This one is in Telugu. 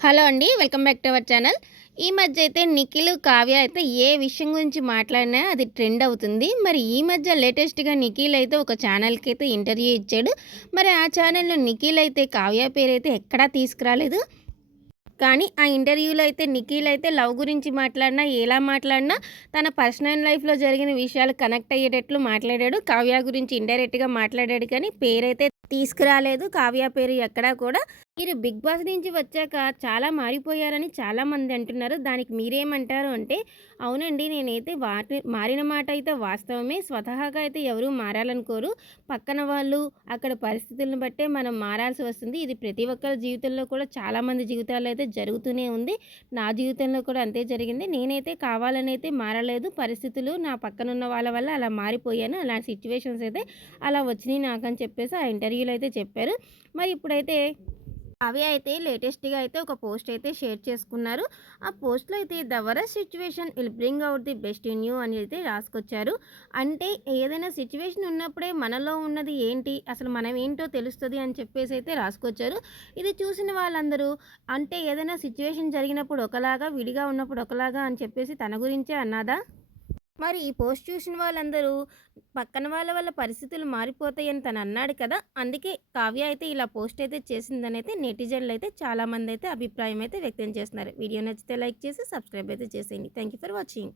హలో అండి. Welcome back to our channel. ఈ మధ్య అయితే నిఖిల్, కావ్య అయితే ఏ విషయం గురించి మాట్లాడినా అది ట్రెండ్ అవుతుంది. మరి ఈ మధ్య లేటెస్ట్‌గా నిఖిల్ అయితే ఒక ఛానల్‌కైతే ఇంటర్వ్యూ ఇచ్చాడు. మరి ఆ ఛానల్‌లో నిఖిల్ అయితే కావ్య పేరైతే ఎక్కడా తీసుకురాలేదు. కానీ ఆ ఇంటర్వ్యూలో అయితే నిఖిల్ అయితే లవ్ గురించి మాట్లాడినా, ఎలా మాట్లాడినా తన పర్సనల్ లైఫ్‌లో జరిగిన విషయాలు కనెక్ట్ అయ్యేటట్లు మాట్లాడాడు. కావ్య గురించి ఇండైరెక్ట్‌గా మాట్లాడాడు కానీ పేరైతే తీసుకురాలేదు. కావ్య పేరు ఎక్కడా కూడా. మీరు 'బిగ్ బాస్' నుంచి వచ్చాక చాలా మారిపోయారని చాలామంది అంటున్నారు. దానికి మీరేమంటారు అంటే, అవునండి, నేనైతే మారిన మాట అయితే వాస్తవమే. స్వతహాగా అయితే ఎవరు మారాలనుకోరు. పక్కన వాళ్ళు, అక్కడ పరిస్థితులను బట్టే మనం మారాల్సి వస్తుంది. ఇది ప్రతి ఒక్కరి జీవితంలో కూడా చాలామంది జీవితాల్లో అయితే జరుగుతూనే ఉంది. నా జీవితంలో కూడా అంతే జరిగింది. నేనైతే కావాలనైతే మారలేదు. పరిస్థితులు నా పక్కనున్న వాళ్ళ వల్ల అలా మారిపోయాను. అలాంటి సిట్యుయేషన్స్ అయితే అలా వచ్చినాయి నాకని చెప్పేసి ఆ ఇంటర్వ్యూలో అయితే చెప్పారు. మరి ఇప్పుడైతే అవి అయితే లేటెస్ట్‌గా అయితే ఒక పోస్ట్ అయితే షేర్ చేసుకున్నారు. ఆ పోస్ట్‌లో అయితే the worst situation will bring out the best in you అని అయితే రాసుకొచ్చారు. అంటే ఏదైనా సిట్యుయేషన్ ఉన్నప్పుడే మనలో ఉన్నది ఏంటి, అసలు మనం ఏంటో తెలుస్తది అని చెప్పేసి అయితే రాసుకొచ్చారు. ఇది చూసిన వాళ్ళందరూ అంటే ఏదైనా సిట్యుయేషన్ జరిగినప్పుడు ఒకలాగా, విడిగా ఉన్నప్పుడు ఒకలాగా అని చెప్పేసి తన గురించే అన్నాదా? మరి ఈ పోస్ట్ చూసిన వాళ్ళందరూ పక్కన వాళ్ళ వల్ల పరిస్థితులు మారిపోతాయని తను అన్నాడు కదా! అందుకే కావ్య అయితే ఇలా పోస్ట్ అయితే చేసిందనైతే నెటిజన్లు అయితే చాలామంది అయితే అభిప్రాయం అయితే వ్యక్తం చేస్తున్నారు. వీడియో నచ్చితే లైక్ చేసి సబ్స్క్రైబ్ అయితే చేసేయండి. Thank you for watching.